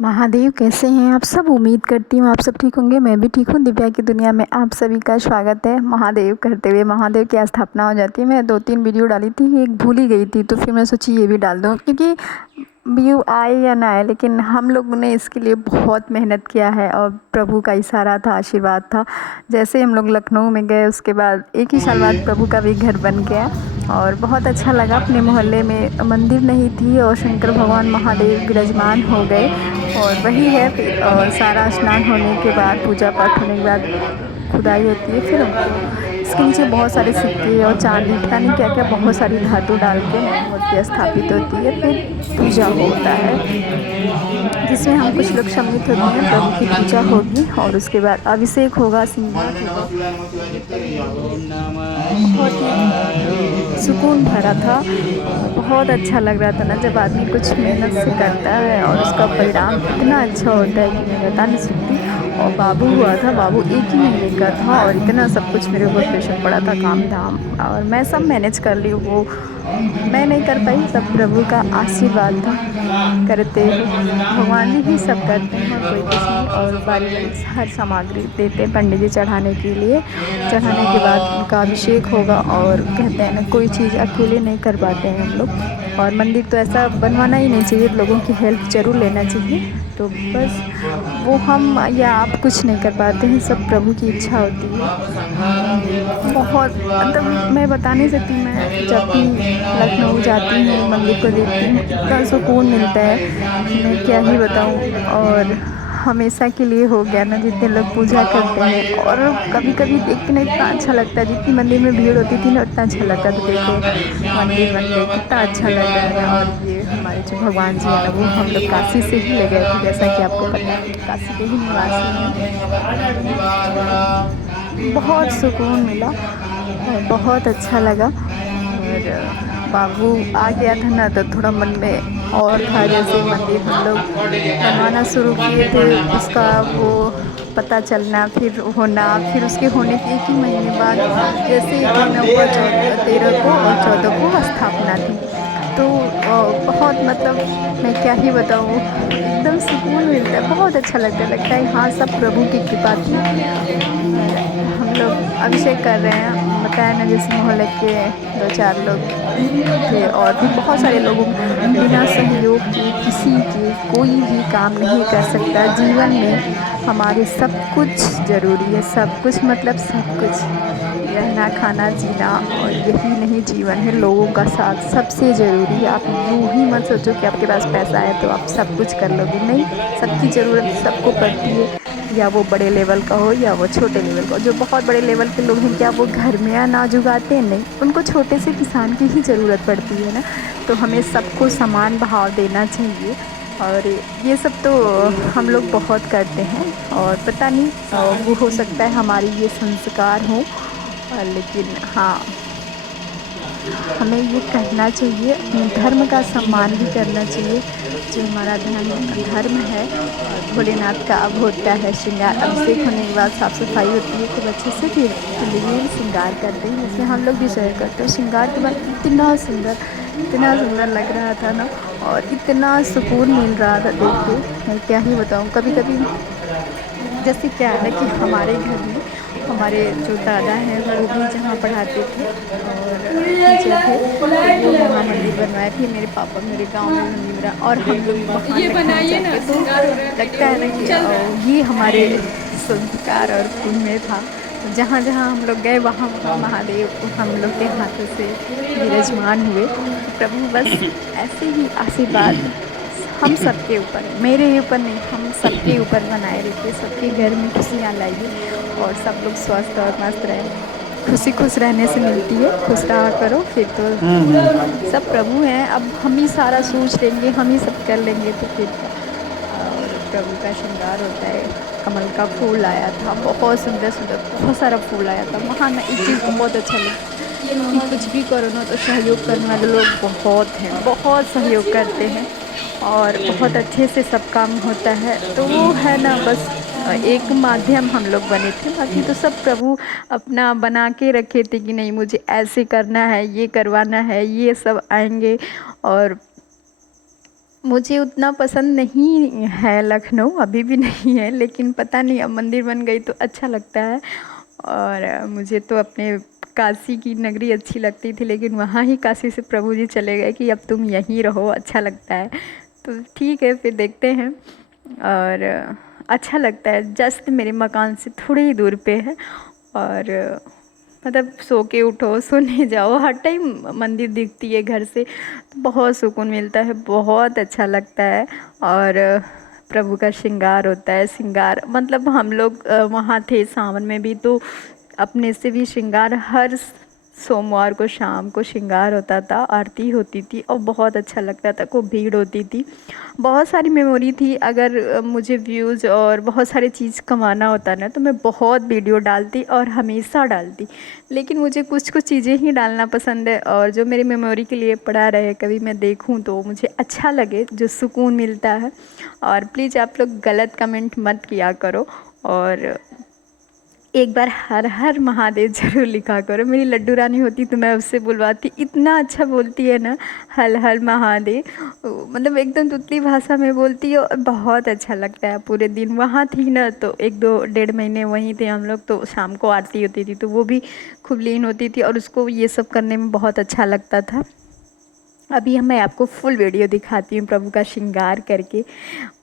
महादेव कैसे हैं आप सब। उम्मीद करती हूँ आप सब ठीक होंगे। मैं भी ठीक हूँ। दिव्या की दुनिया में आप सभी का स्वागत है। महादेव करते हुए महादेव की स्थापना हो जाती है। मैं 2-3 वीडियो डाली थी, एक भूल ही गई थी, तो फिर मैं सोची ये भी डाल दूँ, क्योंकि व्यू आए या ना आए, लेकिन हम लोगों ने इसके लिए बहुत मेहनत किया है और प्रभु का इशारा था, आशीर्वाद था। जैसे ही हम लोग लखनऊ में गए, उसके बाद एक ही साल बाद प्रभु का भी घर बन गया और बहुत अच्छा लगा। अपने मोहल्ले में मंदिर नहीं थी और शंकर भगवान महादेव विराजमान हो गए और वही है। फिर सारा स्नान होने के बाद, पूजा पाठ होने के बाद खुदाई होती है। फिर हमको इसके नीचे बहुत सारे सिक्के और चांदी, पता नहीं क्या क्या, बहुत सारी धातु डाल के मूर्ति स्थापित होती है। फिर पूजा होता है, जिसमें हम कुछ लोग सम्मिलित होते हैं। प्रभु की पूजा होगी और उसके बाद अभिषेक होगा, श्रृंगार होगा। बहुत ही सुकून भरा था और बहुत अच्छा लग रहा था ना, जब आदमी कुछ मेहनत से करता है और उसका परिणाम इतना अच्छा होता है कि मैं बता नहीं सकती। और बाबू हुआ था, बाबू 1 ही महीने का था और इतना सब कुछ मेरे ऊपर प्रेशर पड़ा था, काम धाम, और मैं सब मैनेज कर ली। वो मैं नहीं कर पाई, सब प्रभु का आशीर्वाद था। करते हो भगवान जी ही सब करते हैं और कोई कुछ नहीं। और बारी बारी से हर सामग्री देते हैं पंडित जी चढ़ाने के लिए। चढ़ाने के बाद उनका अभिषेक होगा और कहते हैं ना, कोई चीज़ अकेले नहीं कर पाते हैं हम लोग। और मंदिर तो ऐसा बनवाना ही नहीं चाहिए, लोगों की हेल्प ज़रूर लेना चाहिए। तो बस वो हम या आप कुछ नहीं कर पाते हैं, सब प्रभु की इच्छा होती है। बहुत मतलब मैं बता नहीं सकती। मैं जब भी लखनऊ जाती हूँ, मंदिर को देखती हूँ, इतना सुकून मिलता है कि मैं क्या ही बताऊँ। और हमेशा के लिए हो गया ना, जितने लोग पूजा करते हैं, और कभी कभी देख के ना इतना अच्छा लगता है। जितनी मंदिर में भीड़ होती थी ना, उतना अच्छा लगता था। देखो मंदिर बन गए, कितना अच्छा लग रहा है ना। और ये हमारे जो भगवान जी हैं ना, वो हम लोग काशी से ही ले गए थे, जैसा कि आपको पता है, काशी के ही निवासी हैं। बहुत सुकून मिला और बहुत अच्छा लगा। और बाबू आ गया था ना, तो थोड़ा मन में और था। जैसे मंदिर हम लोग बनवाना शुरू किए थे, उसका वो पता चलना, फिर होना, फिर उसके होने के 1 ही महीने बाद जैसे 1 महीना हुआ, 13 को और 14 को स्थापना थी। तो बहुत मतलब मैं क्या ही बताऊँ, एकदम सुकून मिलता है, बहुत अच्छा लगता है हाँ, सब प्रभु की कृपा थी। और हम लोग अभिषेक कर रहे हैं, बताया ना, जैसे मोहल्ले के 2-4 लोग थे और भी बहुत सारे लोगों। बिना सहयोग के किसी के कोई भी काम नहीं कर सकता जीवन में। हमारे सब कुछ ज़रूरी है, सब कुछ मतलब सब कुछ, रहना खाना जीना, और यही नहीं जीवन है। लोगों का साथ सबसे ज़रूरी है। आप यूँ ही मत सोचो कि आपके पास पैसा है तो आप सब कुछ कर लोगे, नहीं। सबकी ज़रूरत सबको पड़ती है, या वो बड़े लेवल का हो या वो छोटे लेवल का हो। जो बहुत बड़े लेवल के लोग हैं, क्या वो घर में अनाज उगाते हैं? नहीं, उनको छोटे से किसान की ही ज़रूरत पड़ती है ना। तो हमें सबको समान भाव देना चाहिए। और ये सब तो हम लोग बहुत करते हैं, और पता नहीं वो हो सकता है हमारी ये संस्कार हो। लेकिन हाँ, हमें ये करना चाहिए, अपने धर्म का सम्मान भी करना चाहिए। जो हमारा धर्म है। और भोलेनाथ का अब होता है श्रृंगार, अभिषेक होने के बाद साफ़ सफाई होती है खूब अच्छे से, फिर पंडित श्रृंगार करते हैं, जैसे हम लोग भी शेयर करते हैं। श्रृंगार के बाद इतना सुंदर लग रहा था ना, और इतना सुकून मिल रहा था देख के, मैं क्या ही बताऊँ। कभी कभी जैसे क्या है ना, कि हमारे घर में हमारे जो दादा हैं, वो भी जहाँ पढ़ाते थे और टीचर थे, तो वो वहाँ मंदिर बनवाए। फिर मेरे पापा मेरे गांव में मंदिर बना, और हम लोग वहाँ लखनऊ जाके, तो लगता है ना कि ये हमारे संस्कार और पुण्य में था। तो जहाँ जहाँ हम लोग गए, वहाँ वहाँ महादेव हम लोग के हाथों से विराजमान हुए। तो प्रभु बस ऐसे ही आशीर्वाद हम सबके ऊपर, मेरे ऊपर नहीं, हम सबके ऊपर बनाए रखिए। सबके घर में खुशियाँ लाइए और सब लोग स्वस्थ और मस्त रहें। खुशी खुश रहने से मिलती है, खुश रहा करो, फिर तो सब प्रभु हैं। अब हम ही सारा सोच लेंगे, हम ही सब कर लेंगे, तो फिर क्या। और प्रभु का श्रृंगार होता है। कमल का फूल आया था, बहुत सुंदर सुंदर, बहुत सारा फूल आया था वहाँ ना। एक चीज़ बहुत अच्छा लगता है कि कुछ भी करो ना, तो सहयोग करने वाले लोग बहुत हैं, बहुत सहयोग करते हैं और बहुत अच्छे से सब काम होता है। तो वो है ना, बस एक माध्यम हम लोग बने थे, बाकी तो सब प्रभु अपना बना के रखे थे कि नहीं, मुझे ऐसे करना है, ये करवाना है, ये सब आएंगे। और मुझे उतना पसंद नहीं है लखनऊ, अभी भी नहीं है, लेकिन पता नहीं अब मंदिर बन गई तो अच्छा लगता है। और मुझे तो अपने काशी की नगरी अच्छी लगती थी, लेकिन वहाँ ही काशी से प्रभु जी चले गए कि अब तुम यहीं रहो, अच्छा लगता है। तो ठीक है, फिर देखते हैं। और अच्छा लगता है, जस्ट मेरे मकान से थोड़ी ही दूर पे है। और मतलब सो के उठो, सोने जाओ, हर टाइम मंदिर दिखती है घर से, तो बहुत सुकून मिलता है, बहुत अच्छा लगता है। और प्रभु का श्रृंगार होता है, श्रृंगार मतलब हम लोग वहाँ थे सावन में भी, तो अपने से भी श्रृंगार हर सोमवार को शाम को श्रृंगार होता था, आरती होती थी और बहुत अच्छा लगता था, खूब भीड़ होती थी। बहुत सारी मेमोरी थी। अगर मुझे व्यूज़ और बहुत सारी चीज़ कमाना होता ना, तो मैं बहुत वीडियो डालती और हमेशा डालती। लेकिन मुझे कुछ कुछ चीज़ें ही डालना पसंद है, और जो मेरी मेमोरी के लिए पड़ा रहे, कभी मैं देखूं तो मुझे अच्छा लगे, जो सुकून मिलता है। और प्लीज़ आप लोग गलत कमेंट मत किया करो। और एक बार हर हर महादेव ज़रूर लिखा करो। मेरी लड्डू रानी होती तो मैं उससे बुलवाती, इतना अच्छा बोलती है ना, हर हर महादेव। मतलब एकदम तुतली भाषा में बोलती है और बहुत अच्छा लगता है। पूरे दिन वहाँ थी ना, तो एक दो डेढ़ महीने वहीं थे हम लोग, तो शाम को आरती होती थी तो वो भी खूब लीन होती थी, और उसको ये सब करने में बहुत अच्छा लगता था। अभी मैं आपको फुल वीडियो दिखाती हूँ प्रभु का श्रृंगार करके।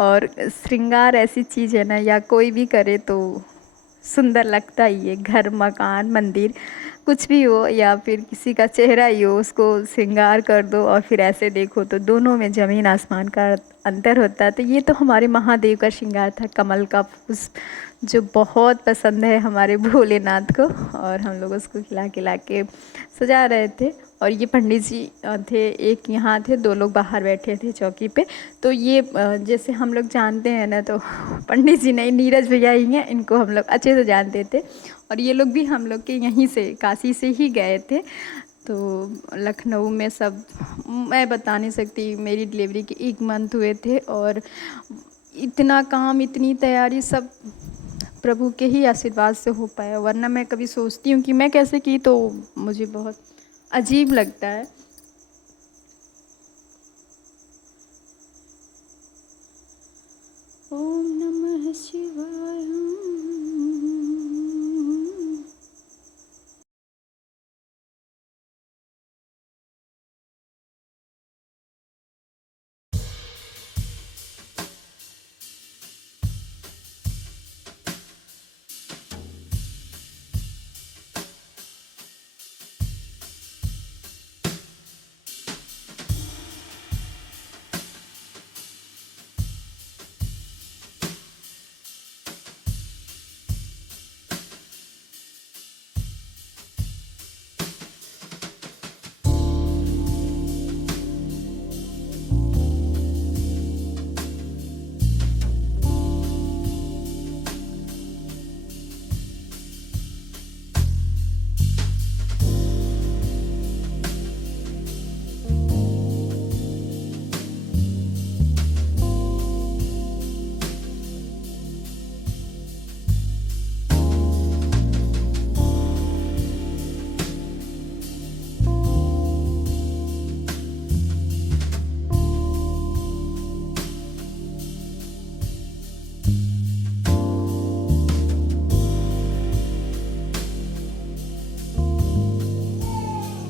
और श्रृंगार ऐसी चीज़ है ना, या कोई भी करे तो सुंदर लगता ही है। घर, मकान, मंदिर, कुछ भी हो, या फिर किसी का चेहरा ही हो, उसको श्रृंगार कर दो और फिर ऐसे देखो, तो दोनों में ज़मीन आसमान का अंतर होता है। तो ये तो हमारे महादेव का श्रृंगार था, कमल का पुष्प, जो बहुत पसंद है हमारे भोलेनाथ को। और हम लोग उसको खिला खिला के सजा रहे थे। और ये पंडित जी थे, एक यहाँ थे, दो लोग बाहर बैठे थे चौकी पे। तो ये जैसे हम लोग जानते हैं ना, तो पंडित जी नहीं, नीरज भैया ही हैं, इनको हम लोग अच्छे से जानते थे। और ये लोग भी हम लोग के यहीं से, काशी से ही गए थे। तो लखनऊ में सब मैं बता नहीं सकती, मेरी डिलीवरी के 1 मंथ हुए थे, और इतना काम, इतनी तैयारी सब प्रभु के ही आशीर्वाद से हो पाया। वरना मैं कभी सोचती हूँ कि मैं कैसे की, तो मुझे बहुत अजीब लगता है। ओम नमः शिवाय।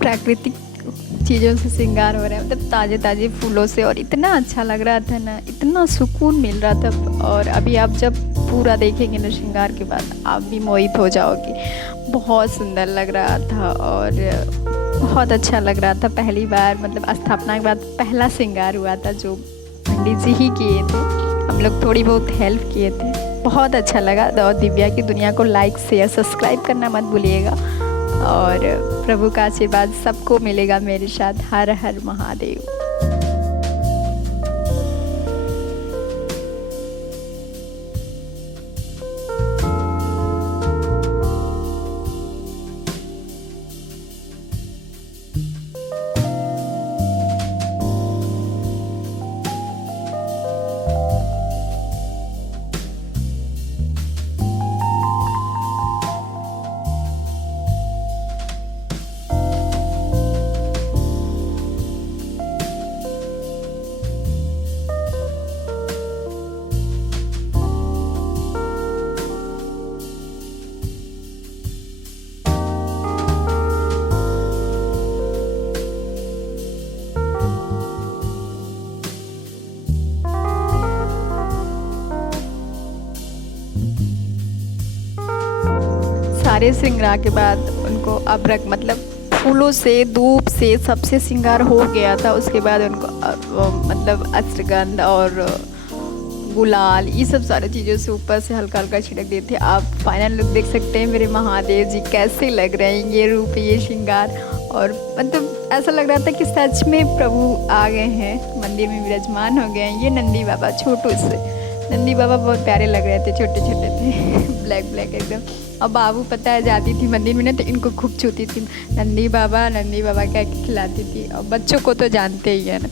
प्राकृतिक चीज़ों से श्रृंगार हो रहा है, मतलब ताज़े ताज़े फूलों से, और इतना अच्छा लग रहा था ना, इतना सुकून मिल रहा था। और अभी आप जब पूरा देखेंगे ना श्रृंगार के बाद, आप भी मोहित हो जाओगे। बहुत सुंदर लग रहा था और बहुत अच्छा लग रहा था। पहली बार, मतलब स्थापना के बाद पहला श्रृंगार हुआ था, जो पंडित जी ही किए थे, हम लोग थोड़ी बहुत हेल्प किए थे। बहुत अच्छा लगा। और दिव्या की दुनिया को लाइक, शेयर, सब्सक्राइब करना मत भूलिएगा। और प्रभु का आशीर्वाद सबको मिलेगा मेरे साथ। हर हर महादेव। सारे श्रृंगार के बाद उनको अभ्रक मतलब फूलों से, धूप से सबसे श्रृंगार हो गया था। उसके बाद उनको मतलब अश्रगंध और गुलाल ये सब सारी चीज़ों से ऊपर से हल्का हल्का छिड़क देते थे। आप फाइनल लुक देख सकते हैं मेरे महादेव जी कैसे लग रहे हैं, ये रूप, ये श्रृंगार। और मतलब ऐसा लग रहा था कि सच में प्रभु आ गए हैं, मंदिर में विराजमान हो गए हैं। ये नंदी बाबा छोटू से, नंदी बाबा बहुत प्यारे लग रहे थे, छोटे छोटे थे ब्लैक ब्लैक एकदम। और बाबू पता है जाती थी मंदिर में ना तो इनको खूब छूती थी, नंदी बाबा कह के खिलाती थी। और बच्चों को तो जानते ही है ना।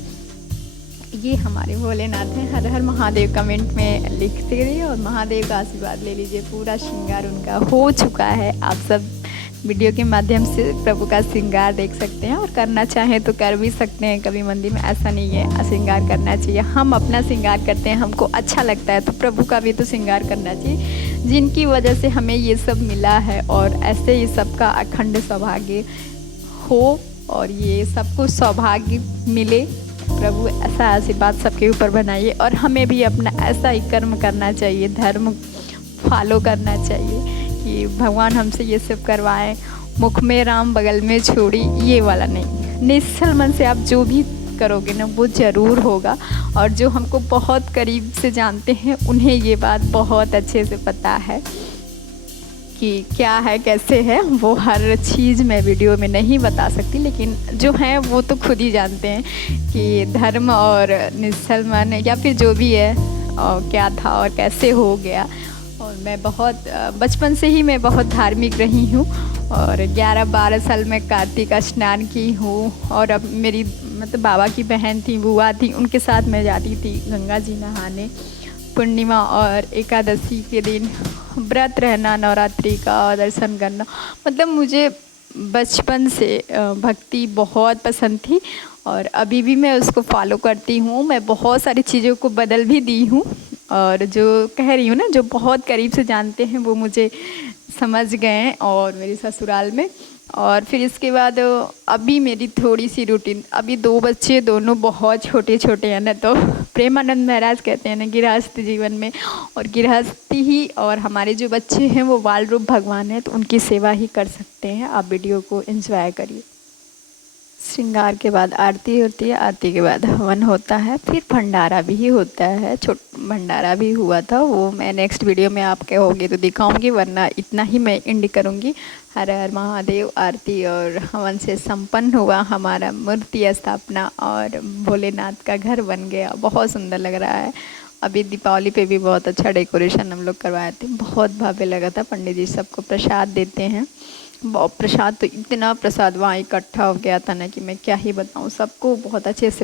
ये हमारे भोलेनाथ हैं। हर हर महादेव कमेंट में लिखते रहिए और महादेव का आशीर्वाद ले लीजिए। पूरा श्रृंगार उनका हो चुका है। आप सब वीडियो के माध्यम से प्रभु का श्रृंगार देख सकते हैं और करना चाहें तो कर भी सकते हैं। कभी मंदिर में ऐसा नहीं है श्रृंगार करना चाहिए, हम अपना श्रृंगार करते हैं, हमको अच्छा लगता है तो प्रभु का भी तो श्रृंगार करना चाहिए, जिनकी वजह से हमें ये सब मिला है। और ऐसे ही सबका अखंड सौभाग्य हो और ये सबको सौभाग्य मिले। प्रभु ऐसा आशीर्वाद सबके ऊपर बनाइए और हमें भी अपना ऐसा ही कर्म करना चाहिए, धर्म फॉलो करना चाहिए कि भगवान हमसे ये सब करवाएं। मुख में राम बगल में छोड़ी ये वाला नहीं, निश्चल मन से आप जो भी करोगे ना वो ज़रूर होगा। और जो हमको बहुत करीब से जानते हैं उन्हें ये बात बहुत अच्छे से पता है कि क्या है कैसे है। वो हर चीज़ मैं वीडियो में नहीं बता सकती, लेकिन जो हैं वो तो खुद ही जानते हैं कि धर्म और निश्चल मन या फिर जो भी है और क्या था और कैसे हो गया। और मैं बहुत बचपन से ही मैं बहुत धार्मिक रही हूँ और 11-12 साल में कार्तिक स्नान की हूँ। और अब मेरी मतलब बाबा की बहन थी, बुआ थी, उनके साथ मैं जाती थी गंगा जी नहाने। पूर्णिमा और एकादशी के दिन व्रत रहना, नवरात्रि का और दर्शन करना। मतलब मुझे बचपन से भक्ति बहुत पसंद थी और अभी भी मैं उसको फॉलो करती हूँ। मैं बहुत सारी चीज़ों को बदल भी दी हूँ और जो कह रही हूँ ना, जो बहुत करीब से जानते हैं वो मुझे समझ गए हैं और मेरी ससुराल में। और फिर इसके बाद अभी मेरी थोड़ी सी रूटीन, अभी 2 बच्चे दोनों बहुत छोटे छोटे हैं ना, तो प्रेमानंद महाराज कहते हैं ना गृहस्थ जीवन में, और गृहस्थी ही और हमारे जो बच्चे हैं वो बाल रूप भगवान है, तो उनकी सेवा ही कर सकते हैं। आप वीडियो को एंजॉय करिए। श्रृंगार के बाद आरती होती है, आरती के बाद हवन होता है, फिर भंडारा भी होता है। भंडारा भी हुआ था, वो मैं नेक्स्ट वीडियो में आप कहोगे तो दिखाऊंगी, वरना इतना ही मैं एंड करूंगी। हर हर महादेव। आरती और हवन से संपन्न हुआ हमारा मूर्ति स्थापना और भोलेनाथ का घर बन गया। बहुत सुंदर लग रहा है। अभी दीपावली पे भी बहुत अच्छा डेकोरेशन हम लोग करवाए थे, बहुत भव्य लगा था। पंडित जी सबको प्रसाद देते हैं। प्रसाद तो इतना प्रसाद वहाँ इकट्ठा हो गया था ना कि मैं क्या ही बताऊँ। सबको बहुत अच्छे से